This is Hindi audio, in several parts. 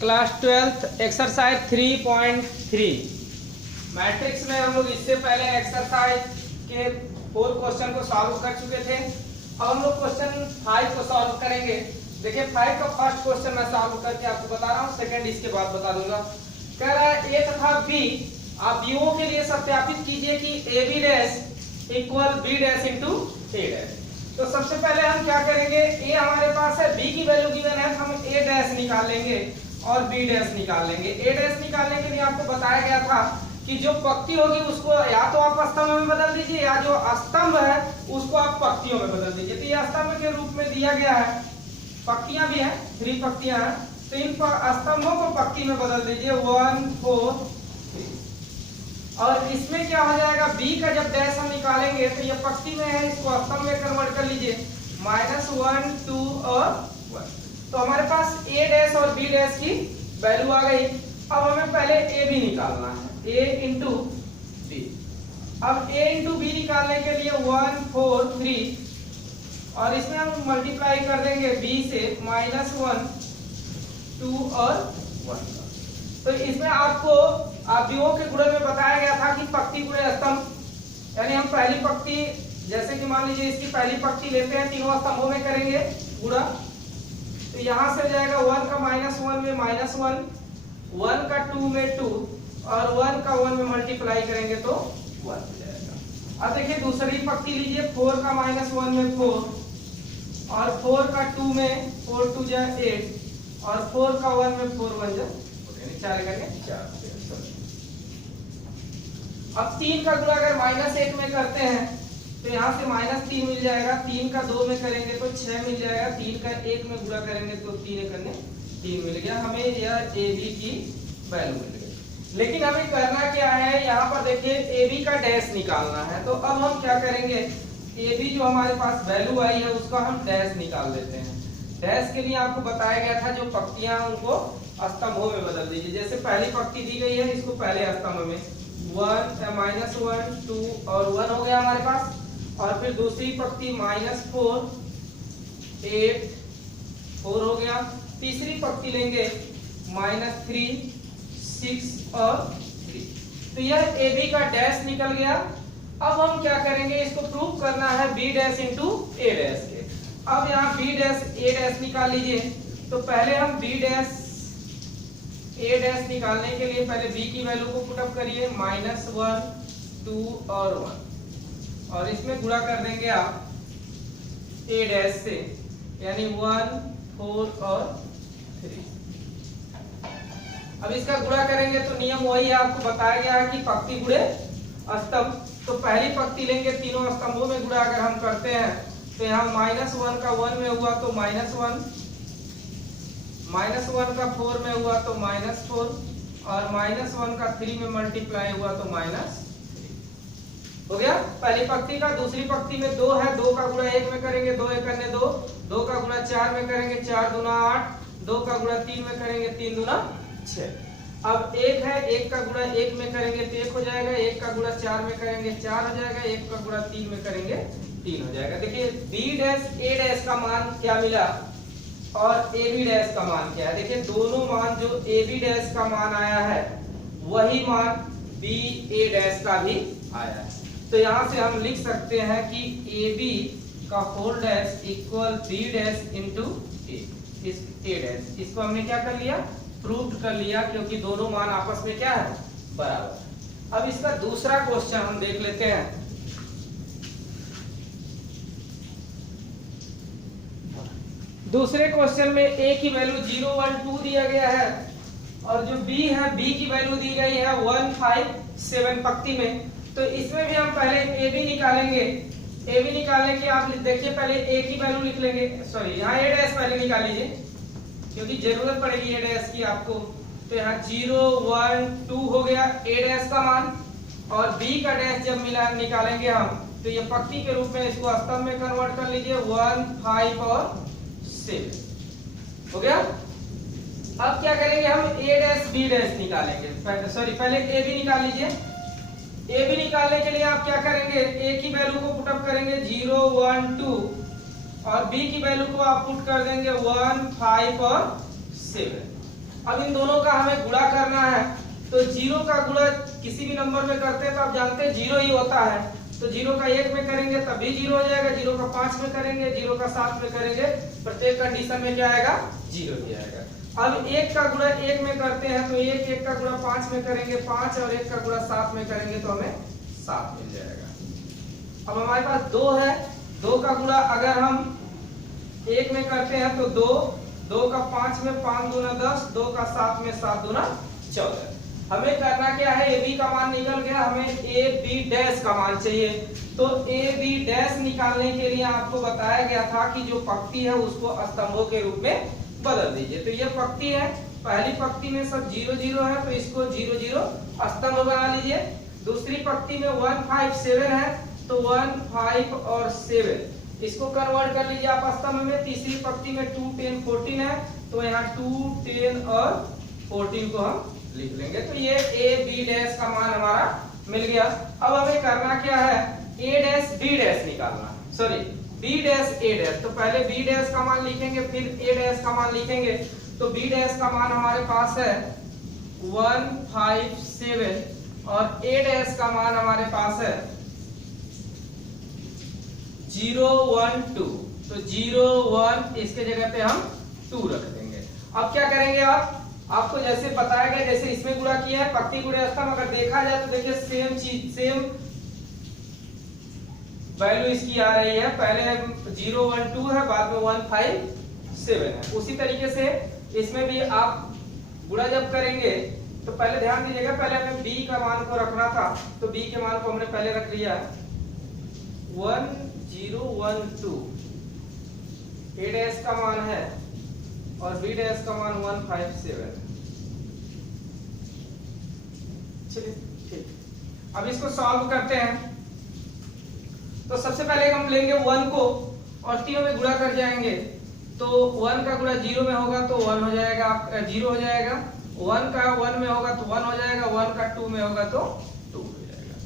क्लास 12th एक्सरसाइज 3.3 मैट्रिक्स में हम लोग इससे पहले एक्सरसाइज के 4 क्वेश्चन को सॉल्व कर चुके थे। अब हम लोग क्वेश्चन 5 को सॉल्व करेंगे। देखिए 5 का फर्स्ट क्वेश्चन मैं सॉल्व करके आपको बता रहा हूँ, सेकंड इसके बाद बता दूंगा। कह रहा है ए तथा बी, आप बीओ के लिए सत्यापित कीजिए कि A B dash equal B dash into A dash. तो सबसे पहले हम क्या करेंगे, ए हमारे पास है, बी की वैल्यू गिवन है, हम ए डैश निकाल लेंगे और बी डैश निकाल लेंगे। ए डैश निकालने के लिए आपको बताया गया था कि जो पंक्ति होगी उसको या तो आप स्तंभ में बदल दीजिए या जो स्तंभ है उसको आप पंक्तियों में बदल दीजिए। तो ये स्तंभ के रूप में दिया गया है, पंक्तियां भी हैं, 3 पंक्तियां हैं, तो इन स्तंभों को पंक्ति में बदल दीजिए 1 4 3। और इसमें क्या हो जाएगा, बी का जब डैश हम निकालेंगे तो ये पंक्ति में है, इसको स्तंभ में कन्वर्ट कर लीजिए -1 2 और 1। तो हमारे पास ए डैश और बी डैश की वैल्यू आ गई। अब हमें पहले ए बी निकालना है, ए इंटू बी। अब ए इंटू बी निकालने के लिए 1 4 3 और इसमें हम मल्टीप्लाई कर देंगे बी से -1 2 और 1। तो इसमें आपको बीओ के गुणे में बताया गया था कि पंक्ति गुणे स्तंभ, यानी हम पहली पंक्ति, जैसे कि मान लीजिए इसकी पहली पंक्ति लेते हैं, तीनों स्तंभों में करेंगे गुणा। तो यहां से जाएगा 1 का -1 में -1, 1 का 2 में 2 और 1 का 1 में मल्टीप्लाई करेंगे तो 1 हो जाएगा। अब देखिए दूसरी पंक्ति लीजिए, 4 का -1 में 4 और 4 का 2 में 4 2 जा 8 और 4 का 1 में 4 1 जा 4 करेंगे 4। अब 3 का गुणा अगर -1 में करते हैं तो यहाँ से -3 मिल जाएगा, 3 का 2 में करेंगे तो 6 मिल जाएगा, 3 का 1 में गुणा करेंगे तो 3 करने 3 मिल गया। हमें यह ए बी की वैल्यू मिल गई। लेकिन हमें करना क्या है, यहाँ पर देखिए ए बी का डैश निकालना है। तो अब हम क्या करेंगे, ए बी जो हमारे पास वैल्यू आई है उसका हम डैश निकाल लेते हैं। डैश के लिए आपको बताया गया था जो पंक्तियां उनको स्तंभों में बदल दीजिए। जैसे पहली पंक्ति दी गई है, इसको पहले स्तंभ में 1 -1 2 और 1 हो गया हमारे पास। और फिर दूसरी पंक्ति -4 8 4 हो गया। तीसरी पंक्ति लेंगे -3 6 और 3। तो यह ए बी का डैश निकल गया। अब हम क्या करेंगे, इसको प्रूव करना है B dash into A dash के। अब यहाँ बी डैश ए डैश निकाल लीजिए। तो पहले हम बी डैश ए डैश निकालने के लिए पहले बी की वैल्यू को पुटअप करिए -1 2 और 1 और इसमें गुणा कर देंगे आप ए डैश से, यानी 1 4 और 3। अब इसका गुणा करेंगे तो नियम वही है, आपको बताया गया है कि पंक्ति गुणे स्तंभ। तो पहली पंक्ति लेंगे, तीनों स्तंभों में गुणा अगर हम करते हैं तो यहाँ -1 का 1 में हुआ तो -1 -1 का 4 में हुआ तो -4 और -1 का 3 में मल्टीप्लाई हुआ तो -3 हो गया पहली पंक्ति का। दूसरी पंक्ति में 2 है, 2 का गुणा 1 में करेंगे 2 1 करने 2, 2 का गुणा 4 में करेंगे 4 दूना 8, 2 का गुणा 3 में करेंगे 3 दूना 6। अब 1 है, 1 का गुणा 1 में करेंगे तो 1 हो जाएगा, 1 का गुणा 4 में करेंगे 4 हो जाएगा, 1 का गुणा 3 में करेंगे 3 हो जाएगा। देखिए बी डैश ए डैश का मान क्या मिला और ए बी डैश का मान क्या है। देखिए दोनों मान, जो ए बी डैश का मान आया है वही मान बी ए डैश का भी आया है। तो यहाँ से हम लिख सकते हैं कि ए बी का whole dash equal B dash into A dash. इसको हमने क्या कर लिया, प्रूव कर लिया, क्योंकि दोनों मान आपस में क्या है, बराबर। अब इसका दूसरा क्वेश्चन हम देख लेते हैं। दूसरे क्वेश्चन में a की वैल्यू 0 1 2 दिया गया है और जो b है, b की वैल्यू दी गई है 1 5 7 पंक्ति में। तो इसमें भी हम पहले a b निकालेंगे। a b निकालने की आप देखिए पहले a की वैल्यू लिख लेंगे, सॉरी यहाँ a डैश पहले निकाल लीजिए क्योंकि जरूरत पड़ेगी a डैश की आपको। तो यहाँ 0 1 2 हो गया a डैश का मान, और b का डैश जब मिला निकालेंगे हम तो ये पंक्ति के रूप में इसको स्तंभ में कन्वर्ट कर लीजिए 1 5 और 7 हो गया। अब क्या करेंगे, हम ए डैश बी डैश निकालेंगे। सॉरी पहले ए बी निकाल लीजिए। ए बी निकालने के लिए आप क्या करेंगे, ए की वैल्यू को पुटअप करेंगे 0 1 2 और बी की वैल्यू को आप पुट कर देंगे 1 5 और 7। अब इन दोनों का हमें गुणा करना है, तो जीरो का गुणा किसी भी नंबर में करते हैं तो आप जानते हैं जीरो ही होता है, तो जीरो का 1 में करेंगे तब भी जीरो हो जाएगा, जीरो का 5 में करेंगे, जीरो का 7 में करेंगे, प्रत्येक कंडीशन में क्या आएगा, जीरो ही आएगा। अब 1 का गुणा 1 में करते हैं तो 1 का गुणा 5 में करेंगे 5, और 1 का गुणा 7 में करेंगे तो हमें 7 मिल जाएगा। अब हमारे पास 2 है, 2 का गुणा अगर हम 1 में करते हैं तो 2, 2 का 5 में 5 दूना 10, 2 का 7 में 7 दूना 14। हमें करना क्या है, ए बी का मान निकल गया, हमें ए बी डैश का मान चाहिए। तो ए बी डैश निकालने के लिए आपको बताया गया था कि जो पंक्ति है उसको स्तंभों के रूप में बदल दीजिए। तो ये पंक्ति है, पहली पंक्ति में सब 0 0 है तो इसको 0 0 स्तंभ बना लीजिए। दूसरी पंक्ति में 1 5 7 है तो 1 5 और 7 इसको कन्वर्ट कर लीजिए आप स्तंभ में। तीसरी पंक्ति में 2 10 14 है तो यहाँ 2 10 और 14 को हम लिख लेंगे। तो ये ए बी डैश का मान हमारा मिल गया। अब हमें करना क्या है, ए डैश बी डैश निकालना, सॉरी बी डैश ए डैश। तो पहले बी डैश का मान लिखेंगे फिर ए डैश का मान लिखेंगे। तो बी डैश का मान हमारे पास है 1 5 7 और ए डैश का मान हमारे पास है 0 1 2। तो 0 1 इसके जगह पे हम 2 रख देंगे। अब क्या करेंगे आपको जैसे बताया गया, जैसे इसमें गुणा किया है पंक्ति गुणे स्तंभ, अगर देखा जाए तो देखिए सेम चीज, सेम वैल्यू इसकी आ रही है। पहले 0 1 2 है, बाद में 1 5 7 है। उसी तरीके से इसमें भी आप गुणा जब करेंगे तो पहले ध्यान दीजिएगा, पहले हमें b का मान को रखना था तो b के मान को हमने पहले रख लिया 1 0 1 2। a डैश का मान है और b डैश का मान 1 5 7। चलिए ठीक, अब इसको सॉल्व करते हैं। तो सबसे पहले हम लेंगे 1 को और तीनों में गुणा कर जाएंगे। तो 1 का गुणा 0 में होगा तो 1 हो जाएगा, 0 हो जाएगा। 1 का 1 में होगा तो 1 हो जाएगा, 1 का 2 में होगा तो 2 हो जाएगा।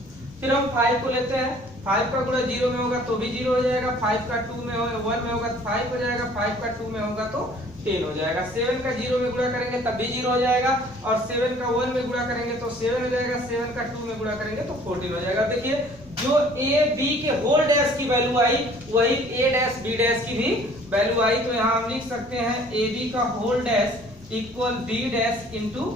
फिर हम 5 को लेते हैं, 5 का गुणा 0 में होगा तो भी 0 हो जाएगा, 5 का 2 में 1 में होगा तो 5 हो जाएगा, 5 का 2 में होगा तो 10 हो जाएगा। 7 का 0 में गुणा करेंगे तब भी 0 हो जाएगा, और 7 का 1 में गुणा करेंगे तो 7 हो जाएगा, 7 का 2 में गुणा करेंगे तो 14 हो जाएगा। देखिए जो ए बी के होल डैश की वैल्यू आई वही ए डैश बी डैश की भी वैल्यू आई। तो यहाँ हम लिख सकते हैं ए बी का whole dash equal B dash into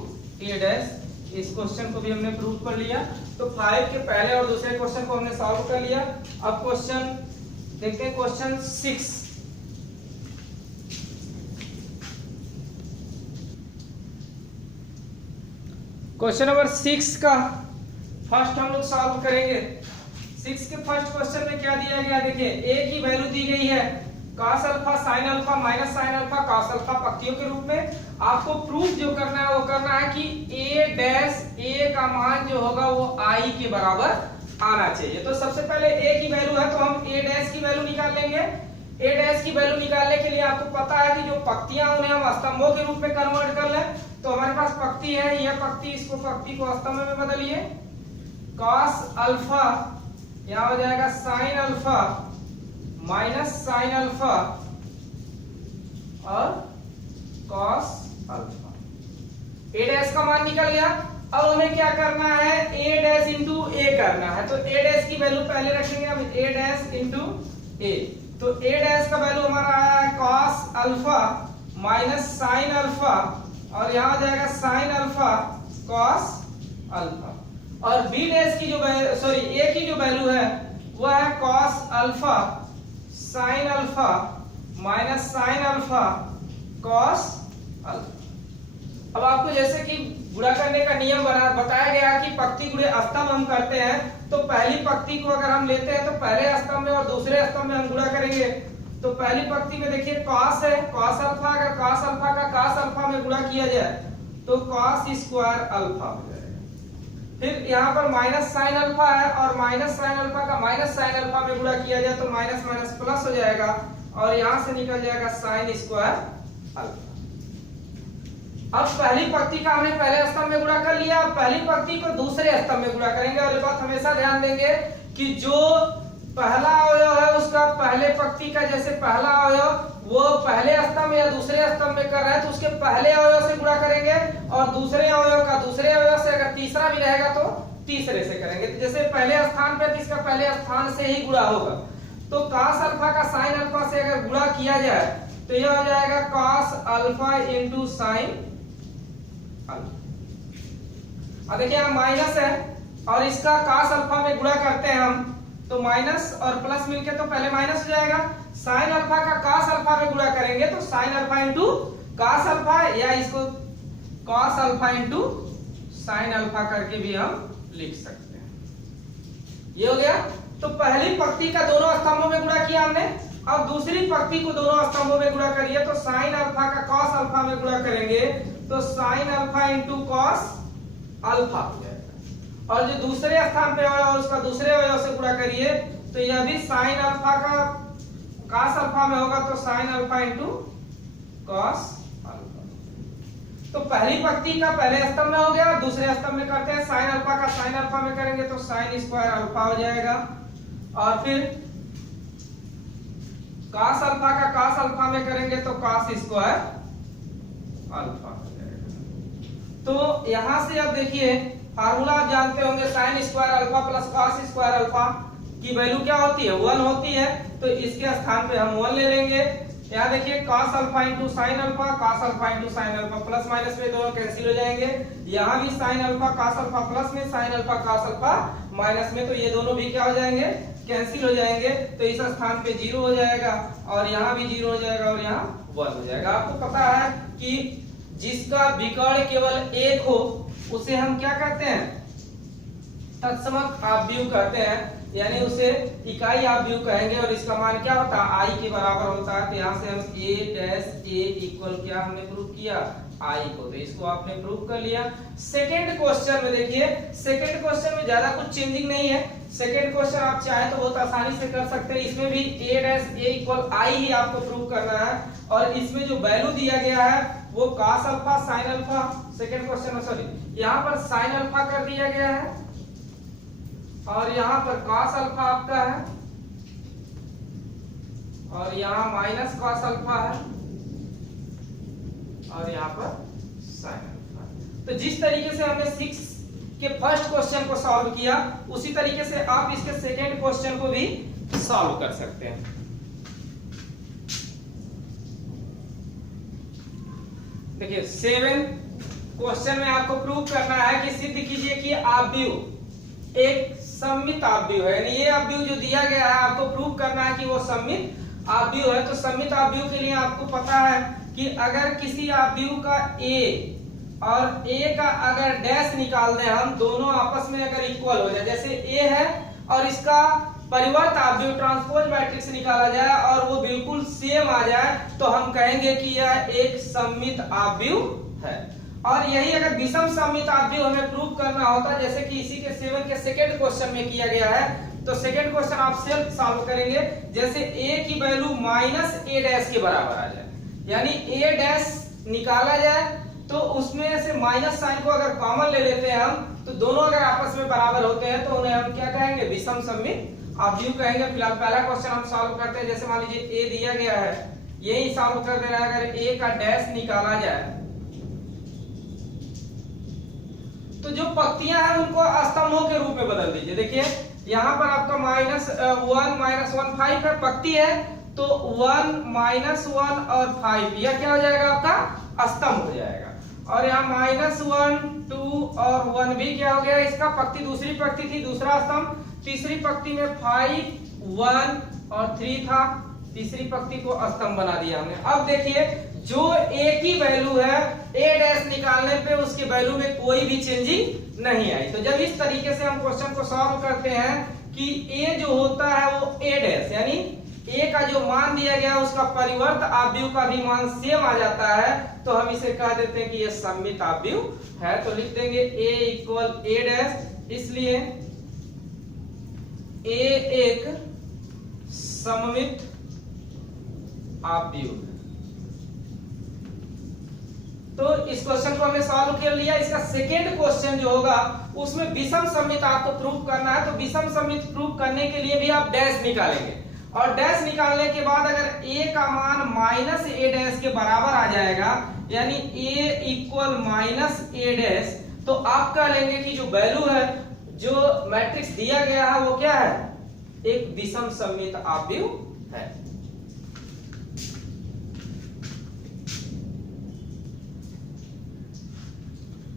A dash. इस क्वेश्चन को भी हमने प्रूव कर लिया। तो 5 के पहले और दूसरे क्वेश्चन को हमने सॉल्व कर लिया। अब क्वेश्चन देखते हैं, क्वेश्चन 6। क्वेश्चन नंबर 6 का फर्स्ट हम लोग सॉल्व करेंगे। 6 के फर्स्ट क्वेश्चन में क्या दिया गया, देखिए a की वैल्यू दी गई है cos alpha sin alpha minus sin alpha cos alpha पंक्तियों के रूप में। आपको प्रूफ जो करना है वो करना है कि a डैश a का मान जो होगा वो i के बराबर आना चाहिए। तो सबसे पहले a की वैल्यू है तो हम a डैश की वैल्यू निकाल लेंगे। a डैश की वैल्यू निकालने के लिए आपको पता है कि जो पंक्तियां उन्हें हम स्तंभों के रूप में कन्वर्ट कर लें। तो हमारे पास पंक्ति है, यह पंक्ति, इसको पंक्ति को स्तंभ में बदलिए। cos अल्फा यहाँ हो जाएगा sin alpha minus sin alpha और cos अल्फा। a डैश का मान निकल गया। अब हमें क्या करना है, a डैश इंटू a करना है। तो a डैश की वैल्यू पहले रखेंगे हम, a डैश इंटू a। तो a डैश का वैल्यू हमारा आया है cos alpha minus sin alpha और यहाँ हो जाएगा sin अल्फा cos अल्फा। और b डैश की जो सॉरी a की जो वैल्यू है वो है cos alpha sin alpha minus sin alpha cos alpha. अब आपको जैसे कि गुणा करने का नियम बताया गया कि पंक्ति गुणे स्तंभ हम करते हैं। तो पहली पंक्ति को अगर हम लेते हैं तो पहले स्तंभ में और दूसरे स्तंभ में हम गुणा करेंगे। तो पहली पंक्ति में देखिए cos है, cos अल्फा, अगर cos अल्फा का cos अल्फा में गुणा किया जाए तो cos स्क्वायर अल्फा हो जाएगा। फिर यहाँ पर माइनस sin अल्फा है और माइनस sin अल्फा का माइनस sin अल्फा में गुणा किया जाए तो माइनस माइनस प्लस हो जाएगा और यहाँ से निकल जाएगा sin स्क्वायर अल्फा। अब पहली पंक्ति का हमने पहले स्तंभ में गुणा कर लिया, अब पहली पंक्ति को दूसरे स्तंभ में गुणा करेंगे। और ये बात हमेशा ध्यान देंगे कि जो पहला अवयव है उसका पहले पंक्ति का जैसे पहला अवयव वो पहले स्तंभ या दूसरे स्तंभ में कर रहा है तो उसके पहले अवयव से गुणा करेंगे। दूसरे अवयव का दूसरे अवयव से अगर तीसरा भी रहेगा तो तीसरे से करेंगे। तो जैसे पहले स्थान पे इसका पहले स्थान से ही गुणा होगा, तो cos अल्फा का sin अल्फा से अगर गुणा किया जाए तो यह हो जाएगा cos alpha into sine alpha. अब देखिए यहाँ माइनस है और इसका cos अल्फा में गुणा करते हैं हम, तो माइनस और प्लस मिलके तो पहले माइनस हो जाएगा। sin अल्फा का cos अल्फा में गुणा करेंगे तो sin alpha into cos alpha, या इसको cos alpha into sin alpha करके भी हम लिख सकते हैं। ये हो गया। तो पहली पंक्ति का दोनों स्तंभों में गुणा किया हमने, अब दूसरी पंक्ति को दोनों स्तंभों में गुणा करिए तो sin अल्फा का cos अल्फा में गुणा करेंगे तो sin alpha into cos alpha हो जाएगा। और जो दूसरे स्थान पे आया उसका दूसरे अवयव से गुणा करिए तो यह भी sin अल्फा का cos अल्फा में होगा तो sin alpha into cos alpha. तो पहली पंक्ति का पहले स्तंभ में हो गया, दूसरे स्तंभ में करते हैं sin अल्फा का sin अल्फा में करेंगे तो sin स्क्वायर अल्फा हो जाएगा, और फिर cos अल्फा का cos अल्फा में करेंगे तो cos स्क्वायर अल्फा हो जाएगा। तो यहां से अब देखिए फार्मूला आप जानते होंगे, sin square alpha plus cos square alpha की वैल्यू क्या होती है 1 होती है, तो इसके स्थान पे हम 1 ले लेंगे। यहाँ देखिए cos alpha into sine alpha, cos alpha into sine alpha, plus minus में दोनों कैंसिल हो जाएंगे। यहाँ भी sin alpha cos alpha plus में, sin alpha cos alpha minus में, तो ये दोनों भी क्या हो जाएंगे कैंसिल हो जाएंगे। तो इस स्थान पे 0 हो जाएगा और यहाँ भी 0 हो जाएगा और यहाँ 1 हो जाएगा। आपको पता है कि जिसका विकर्ण केवल एक हो उसे हम क्या कहते हैं तत्समक आव्यूह कहते हैं, यानी उसे इकाई आव्यूह कहेंगे। और इसका मान क्या होता है आई के बराबर होता है। तो यहाँ से हम a डैश a इक्वल क्या हमने प्रूव किया आई को, तो इसको आपने प्रूव कर लिया। सेकंड क्वेश्चन में देखिए, सेकंड क्वेश्चन में ज्यादा कुछ चेंजिंग नहीं है। सेकंड क्वेश्चन आप चाहे तो बहुत आसानी से कर सकते हैं। इसमें भी a डैश a इक्वल आई ही आपको प्रूव करना है, और इसमें जो वैल्यू दिया गया है वो cos alpha sin alpha, second question में सॉरी यहाँ पर sin अल्फा कर दिया गया है और यहाँ पर cos अल्फा आपका है और यहाँ माइनस cos अल्फा है और यहाँ पर sin अल्फा। तो जिस तरीके से हमने 6 के फर्स्ट क्वेश्चन को सॉल्व किया उसी तरीके से आप इसके सेकंड क्वेश्चन को भी सॉल्व कर सकते हैं। देखिए 7 क्वेश्चन में आपको प्रूव करना है कि सिद्ध कीजिए कि आव्यूह एक सममित आव्यूह है, यानी ये आव्यूह जो दिया गया है आपको प्रूव करना है कि वो सममित आव्यूह है। तो सममित आव्यूह के लिए आपको पता है कि अगर किसी आव्यूह का a और a का अगर डैश निकाल दें हम, दोनों आपस में अगर इक्वल हो जाए, जैसे a है और इसका परिवर्त आव्यूह ट्रांसपोज मैट्रिक्स निकाला जाए और वो बिल्कुल सेम आ जाए तो हम कहेंगे कि यह एक सममित आव्यूह है। और यही अगर विषम सममित आव्यूह हमें प्रूव करना होता, जैसे कि इसी के 7 के सेकंड क्वेश्चन में किया गया है, तो सेकंड क्वेश्चन आप सेल्फ सॉल्व करेंगे। जैसे a की वैल्यू माइनस a डैश के बराबर आ जाए, यानी a डैश निकाला जाए तो उसमें से माइनस साइन को अगर कॉमन ले लेते हैं हम, तो दोनों अगर आपस में बराबर होते हैं तो उन्हें हम क्या कहेंगे विषम सममित आव्यूह कहेंगे। फिलहाल पहला क्वेश्चन हम सॉल्व करते हैं। जैसे मान लीजिए a दिया गया है, यही सॉल्व कर देना है। अगर a का डैश निकाला जाए तो जो पंक्तियां हैं उनको स्तंभों के रूप में बदल दीजिए। देखिए यहाँ पर आपका -1 -1 5 है, पंक्ति है, तो 1 -1 और 5 यह क्या हो जाएगा आपका स्तंभ हो जाएगा। और यहाँ -1 2 और 1 भी क्या हो गया इसका पंक्ति, दूसरी पंक्ति थी दूसरा स्तंभ। तीसरी पंक्ति में 5 1 और 3 था, तीसरी पंक्ति को स्तंभ बना दिया हमने। अब देखिए जो a की वैल्यू है a डैश निकालने पे उसकी वैल्यू में कोई भी चेंजिंग नहीं आई। तो जब इस तरीके से हम क्वेश्चन को सॉल्व करते हैं कि a जो होता है वो a डैश यानी a का जो मान दिया गया उसका परिवर्त आव्यूह का भी मान सेम आ जाता है, तो हम इसे कह देते हैं कि यह सममित आव्यूह है। तो लिख देंगे a इक्वल a डैश, इसलिए a एक सममित आव्यूह। तो इस क्वेश्चन को हमने सॉल्व कर लिया। इसका सेकेंड क्वेश्चन जो होगा उसमें विषम सममित आपको प्रूव करना है। तो विषम सममित प्रूव करने के लिए भी आप डैश निकालेंगे और डैश निकालने के बाद अगर a का मान -a डैश के बराबर आ जाएगा, यानी a equal minus a dash, तो आप कह लेंगे कि जो वैल्यू है, जो मैट्रिक्स दिया गया है वो क्या है, एक विषम सममित आव्यूह है।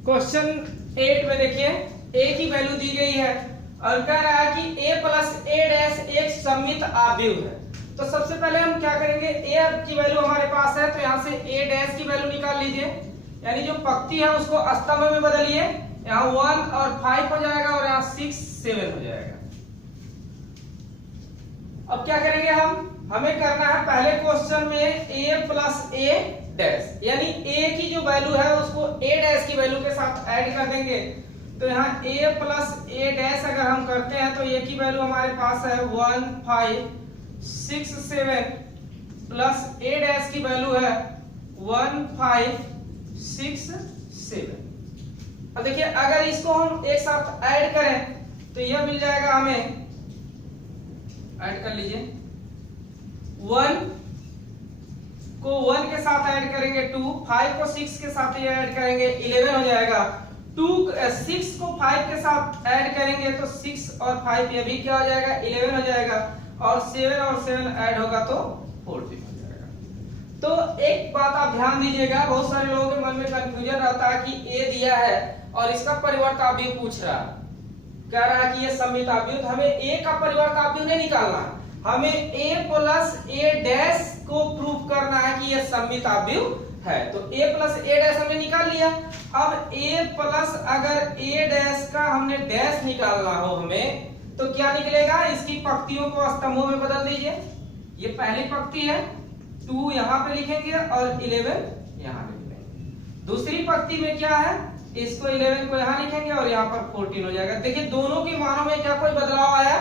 क्वेश्चन 8 में देखिए a की वैल्यू दी गई है और कह रहा है कि a प्लस a डैश एक सममित आव्यूह है। तो सबसे पहले हम क्या करेंगे, a की वैल्यू हमारे पास है तो यहां से a डैश की वैल्यू निकाल लीजिए, यानी जो पंक्ति है उसको स्तंभ में बदलिए, यहाँ 1 और 5 हो जाएगा और यहाँ 6 7 हो जाएगा। अब क्या करेंगे हमें करना है पहले क्वेश्चन में a प्लस a डैश, यानी a की जो वैल्यू है उसको a डैश की वैल्यू के साथ ऐड कर देंगे। तो यहाँ a प्लस a डैश अगर हम करते हैं तो a की वैल्यू हमारे पास है 1 5 6 7 प्लस a डैश की वैल्यू है 1 5 6 7। अब देखिए अगर इसको हम एक साथ ऐड करें तो यह मिल जाएगा हमें, ऐड कर लीजिए, 1 को 1 के साथ ऐड करेंगे 2, 5 को 6 के साथ ये ऐड करेंगे 11 हो जाएगा, 6 को 5 के साथ ऐड करेंगे तो 6 और 5 ये भी क्या हो जाएगा 11 हो जाएगा, और 7 और 7 ऐड होगा तो 14 हो जाएगा। तो एक बात आप ध्यान दीजिएगा, बहुत सारे लोगों के मन में कंफ्यूजन रहता है कि a दिया है और इसका परिवर्त आव्यूह पूछ रहा है, कह रहा है कि ये सममित आव्यूह, हमें a का परिवर्त आव्यूह नहीं निकालना, हमें a प्लस a डैश को प्रूव करना है कि ये सममित आव्यूह है। तो a प्लस a डैश हमने निकाल लिया। अब a प्लस अगर a डैश का हमने डैश निकालना हो हमें तो क्या निकलेगा, इसकी पंक्तियों को स्तंभों में बदल दीजिए। ये पहली पंक्ति है, 2 यहाँ पे लिखेंगे और 11 यहाँ पे लिखेंगे। दूसरी पंक्ति में क्या है, इसको 11 को यहाँ लिखेंगे और यहाँ पर 14 हो जाएगा। देखिए दोनों के मानों में क्या कोई बदलाव आया,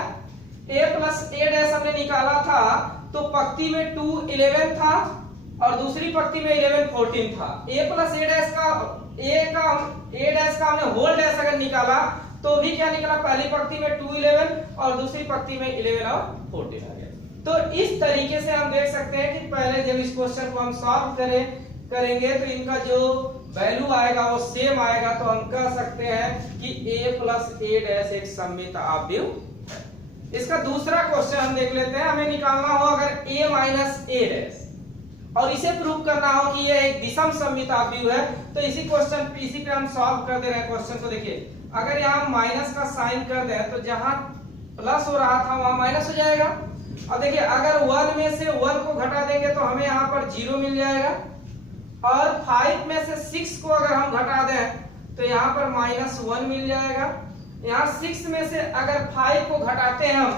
a प्लस a डैश हमने निकाला था तो पंक्ति में 2 11 था और दूसरी पंक्ति में 11 14 था। a प्लस a डैश का a डैश का हमने होल डैश अगर निकाला तो भी क्या निकला, पहली पंक्ति में 2 11 और दूसरी पंक्ति में 11 और 14 आ गया। तो इस तरीके से हम देख सकते हैं कि पहले जब इस क्वेश्चन को हम सॉल्व करेंगे तो इनका जो वैल्यू आएगा वो सेम आएगा, तो हम कह सकते हैं कि a प्लस a डैश एक सममित आव्यूह है। इसका दूसरा क्वेश्चन हम देख लेते हैं, हमें निकालना हो अगर a माइनस a डैश और इसे प्रूव करना हो कि ये एक विषम सममित आव्यूह है, तो इसी पे हम सॉल्व कर दे रहे हैं क्वेश्चन को। देखिए अगर यहाँ माइनस का साइन कर दें तो जहां प्लस हो रहा था वहां माइनस हो जाएगा। अब देखिए अगर 1 में से 1 को घटा देंगे तो हमें यहाँ पर 0 मिल जाएगा, और 5 में से 6 को अगर हम घटा दें तो यहाँ पर -1 मिल जाएगा। यहाँ 6 में से अगर 5 को घटाते हैं हम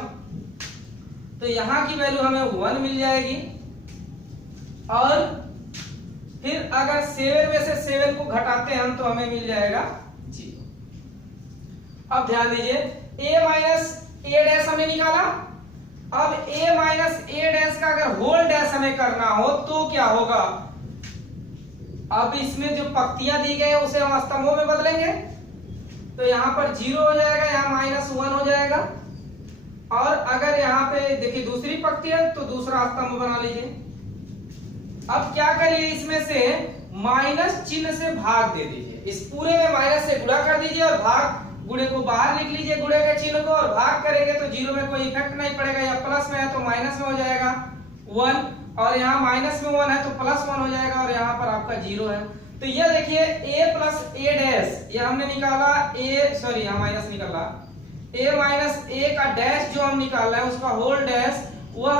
तो यहाँ की वैल्यू हमें 1 मिल जाएगी, और फिर अगर 7 में से 7 को घटाते हैं हम तो हमें मिल जाएगा 0। अब ध्यान दीजिए a माइनस a डैश हमने निकाला, अब a माइनस a डैश का अगर होल डैश हमें करना हो तो क्या होगा, अब इसमें जो पंक्तियां दी गई है उसे हम स्तंभों में बदलेंगे, तो यहाँ पर 0 हो जाएगा, यहाँ -1 हो जाएगा, और अगर यहाँ पे देखिए दूसरी पंक्ति है तो दूसरा स्तंभ बना लीजिए। अब क्या करिए, इसमें से माइनस चिन्ह से भाग दे दीजिए, इस पूरे में माइनस से गुणा कर दीजिए और भाग गुणे को बाहर लिख लीजिए, गुणे के चिन्ह को, और भाग करेंगे तो 0 में कोई इफेक्ट नहीं पड़ेगा, या प्लस में है तो माइनस में हो जाएगा 1, और यहाँ माइनस में 1 है तो +1 हो जाएगा, और यहाँ पर आपका 0 है। तो ये देखिए a प्लस a डैश, ये हमने निकाला यहाँ माइनस निकाला, a माइनस a का डैश जो हम निकाल रहे हैं उसका होल डैश वह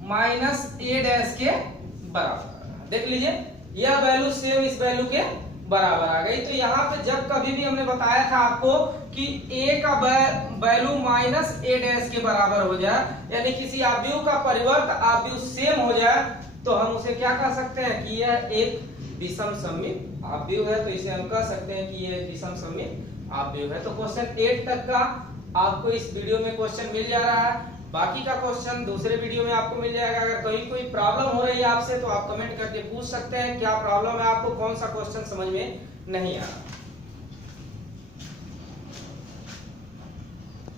-a डैश के बराबर। देख लीजिए यह वैल्यू सेम इस वैल्यू के बराबर आ गई। तो यहाँ पे जब कभी भी हमने बताया था आपको कि a का वैल्यू -a डैश के बराबर हो जाए, यानी किसी आव्यूह का परिवर्त आव्यूह सेम हो जाए, तो हम उसे क्या कह सकते हैं कि यह एक विषम सममित आव्यूह है। तो इसे हम कह सकते हैं कि यह विषम सममित आव्यूह है। तो क्वेश्चन 8 तक का आपको इस वीडियो में क्वेश्चन मिल जा रहा है, बाकी का क्वेश्चन दूसरे वीडियो में आपको मिल जाएगा। अगर कहीं कोई प्रॉब्लम हो रही है आपसे तो आप कमेंट करके पूछ सकते हैं क्या प्रॉब्लम है आपको, कौन सा क्वेश्चन समझ में नहीं आ रहा।